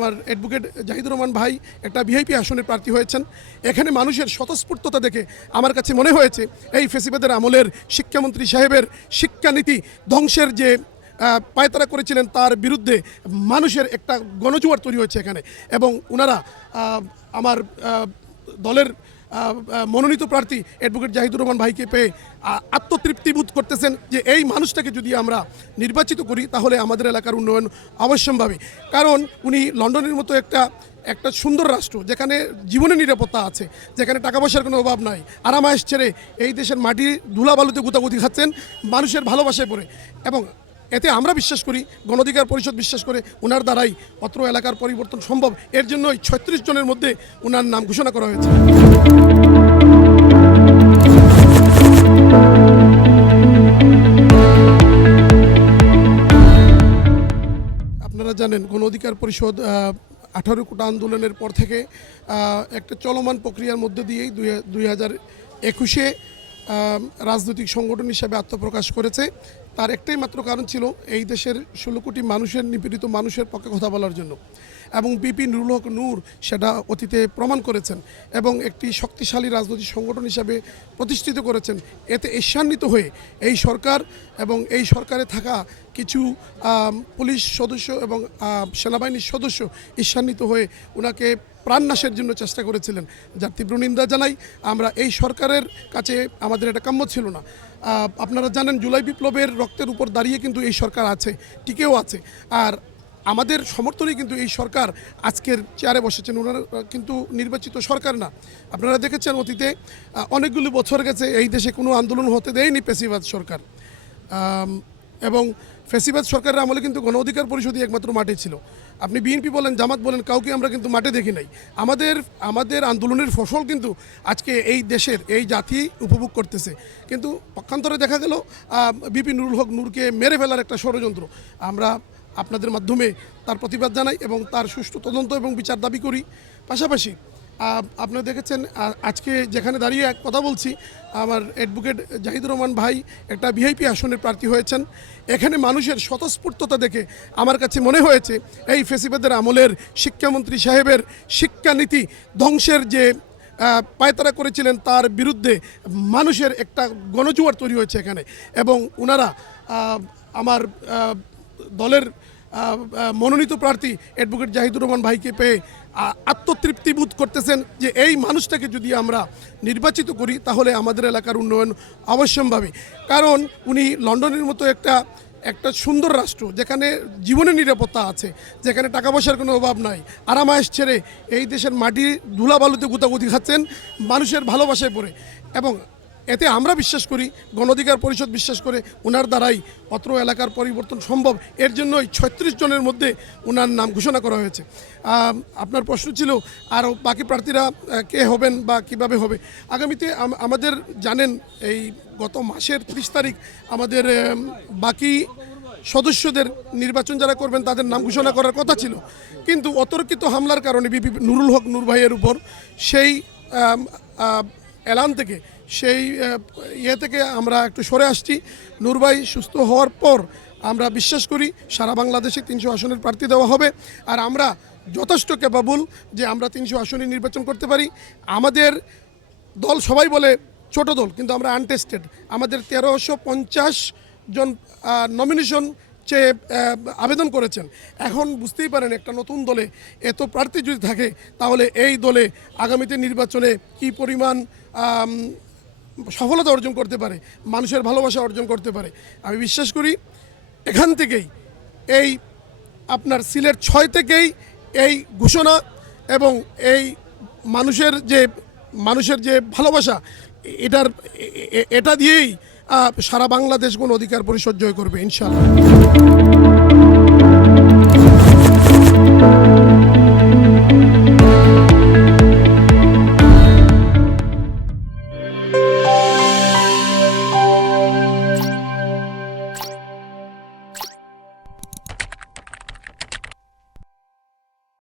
আমার অ্যাডভোকেট জাহিদুর রহমান ভাই একটা ভিআইপি আসনের প্রার্থী হয়েছেন। এখানে মানুষের স্বতঃস্ফূর্ততা দেখে আমার কাছে মনে হয়েছে এই ফেসিবাদের আমলের শিক্ষামন্ত্রী সাহেবের শিক্ষানীতি ধ্বংসের যে পায়তারা করেছিলেন তার বিরুদ্ধে মানুষের একটা গণজোয়ার তৈরি হয়েছে এখানে, এবং ওনারা আমার দলের মনোনীত প্রার্থী অ্যাডভোকেট জাহিদুর রহমান ভাইকে পেয়ে আত্মতৃপ্তি বোধ করতেছেন যে এই মানুষটাকে যদি আমরা নির্বাচিত করি তাহলে আমাদের এলাকার উন্নয়ন অবশ্যম্ভাবী। কারণ উনি লন্ডনের মতো একটা সুন্দর রাষ্ট্র, যেখানে জীবনের নিরাপত্তা আছে, যেখানে টাকা পয়সার কোনো অভাব নাই, আরামায়েশ ছেড়ে এই দেশের মাটি ধুলাবালুতে গুতাগুতি খাচ্ছেন মানুষের ভালোবাসায় পড়ে, এবং এতে আমরা বিশ্বাস করি, গণ অধিকার পরিষদ বিশ্বাস করে ওনার দ্বারাই অত্র এলাকার পরিবর্তন সম্ভব। এর জন্যই 36 জনের মধ্যে ওনার নাম ঘোষণা করা হয়েছে। আপনারা জানেন গণ অধিকার পরিষদ 18 কোটা আন্দোলনের পর থেকে একটা চলমান প্রক্রিয়ার মধ্যে দিয়েই 2021-এ রাজনৈতিক সংগঠন হিসাবে আত্মপ্রকাশ করেছে। তার একটাই মাত্র কারণ ছিল এই দেশের 16 কোটি মানুষের নিপীড়িত মানুষের পক্ষে কথা বলার জন্য, এবং বিপি নুরুল হক নূর সেটা অতীতে প্রমাণ করেছেন এবং একটি শক্তিশালী রাজনৈতিক সংগঠন হিসাবে প্রতিষ্ঠিত করেছেন। এতে ঈর্ষান্বিত হয়ে এই সরকার এবং এই সরকারে থাকা কিছু পুলিশ সদস্য এবং সেনাবাহিনীর সদস্য ঈর্ষান্বিত হয়ে ওনাকে প্রাণনাশের জন্য চেষ্টা করেছিলেন, যার তীব্র নিন্দা জানাই। আমরা এই সরকারের কাছে আমাদের এটা কাম্য ছিল না। আপনারা জানেন জুলাই বিপ্লবের রক্তের উপর দাঁড়িয়ে কিন্তু এই সরকার আছে, টিকেও আছে, আর আমাদের সমর্থনেই কিন্তু এই সরকার আজকের চেয়ারে বসেছেন। ওনারা কিন্তু নির্বাচিত সরকার না। আপনারা দেখেছেন অতীতে অনেকগুলো বছর গেছে এই দেশে কোনো আন্দোলন হতে দেয়নি ফ্যাসিবাদ সরকার, এবং ফ্যাসিবাদ সরকারের আমলে কিন্তু গণ অধিকার পরিষদই একমাত্র মাঠে ছিল। আপনি বিএনপি বলেন, জামাত বলেন, কাউকে আমরা কিন্তু মাঠে দেখি নাই। আমাদের আন্দোলনের ফসল কিন্তু আজকে এই দেশের এই জাতি উপভোগ করতেছে। কিন্তু পক্ষান্তরে দেখা গেল বিপি নুরুল হক নূরকে মেরে ফেলার একটা ষড়যন্ত্র। আমরা আপনাদের মাধ্যমে তার প্রতিবাদ জানাই এবং তার সুষ্ঠু তদন্ত এবং বিচার দাবি করি। পাশাপাশি আপনারা দেখেছেন আজকে যেখানে দাঁড়িয়ে এক কথা বলছি, আমার অ্যাডভোকেট জাহিদুর রহমান ভাই একটা ভিআইপি আসনের প্রার্থী হয়েছেন। এখানে মানুষের স্বতঃস্ফূর্ততা দেখে আমার কাছে মনে হয়েছে এই ফেসিবাদের আমলের শিক্ষামন্ত্রী সাহেবের শিক্ষানীতি ধ্বংসের যে পায়তারা করেছিলেন তার বিরুদ্ধে মানুষের একটা গণজোয়ার তৈরি হয়েছে এখানে, এবং ওনারা আমার দলের মনোনীত প্রার্থী অ্যাডভোকেট জাহিদুর রহমান ভাইকে পেয়ে আত্মতৃপ্তি বোধ করতেছেন যে এই মানুষটাকে যদি আমরা নির্বাচিত করি তাহলে আমাদের এলাকার উন্নয়ন অবশ্যম্ভাবী। কারণ উনি লন্ডনের মতো একটা সুন্দর রাষ্ট্র, যেখানে জীবনের নিরাপত্তা আছে, যেখানে টাকা পয়সার কোনো অভাব নাই, আরামায়েশ ছেড়ে এই দেশের মাটি ধুলাবালুতে গুতাগুতি খাচ্ছেন মানুষের ভালোবাসায় পড়ে, এবং এতে আমরা বিশ্বাস করি, গণ অধিকার পরিষদ বিশ্বাস করে ওনার দ্বারাই অত্র এলাকার পরিবর্তন সম্ভব। এর জন্যই 36 জনের মধ্যে ওনার নাম ঘোষণা করা হয়েছে। আপনার প্রশ্ন ছিল আরও বাকি প্রার্থীরা কে হবেন বা কিভাবে হবে। আগামীতে আমাদের জানেন এই গত মাসের 30 তারিখ আমাদের বাকি সদস্যদের নির্বাচন যারা করবেন তাদের নাম ঘোষণা করার কথা ছিল, কিন্তু অতর্কিত হামলার কারণে বিপি নুরুল হক নূর ভাইয়ের উপর সেই এলান থেকে সেই থেকে আমরা একটু সরে আসছি। নূর ভাই সুস্থ হওয়ার পর আমরা বিশ্বাস করি সারা বাংলাদেশে 300 আসনের প্রার্থী দেওয়া হবে, আর আমরা যথেষ্ট ক্যাপাবল যে আমরা 300 আসনে নির্বাচন করতে পারি। আমাদের দল সবাই বলে ছোট দল, কিন্তু আমরা আনটেস্টেড। আমাদের 1350 জন নমিনেশন চেয়ে আবেদন করেছেন। এখন বুঝতেই পারেন একটা নতুন দলে এত প্রার্থী যদি থাকে তাহলে এই দলে আগামীতে নির্বাচনে কি পরিমাণ সফলতা অর্জন করতে পারে, মানুষের ভালোবাসা অর্জন করতে পারে। আমি বিশ্বাস করি এখান থেকেই এই আপনার সিলেট 6 থেকেই এই ঘোষণা এবং এই মানুষের যে ভালোবাসা এটা দিয়েই সারা বাংলাদেশ গণ অধিকার পরিষদ জয় করবে ইনশাআল্লাহ।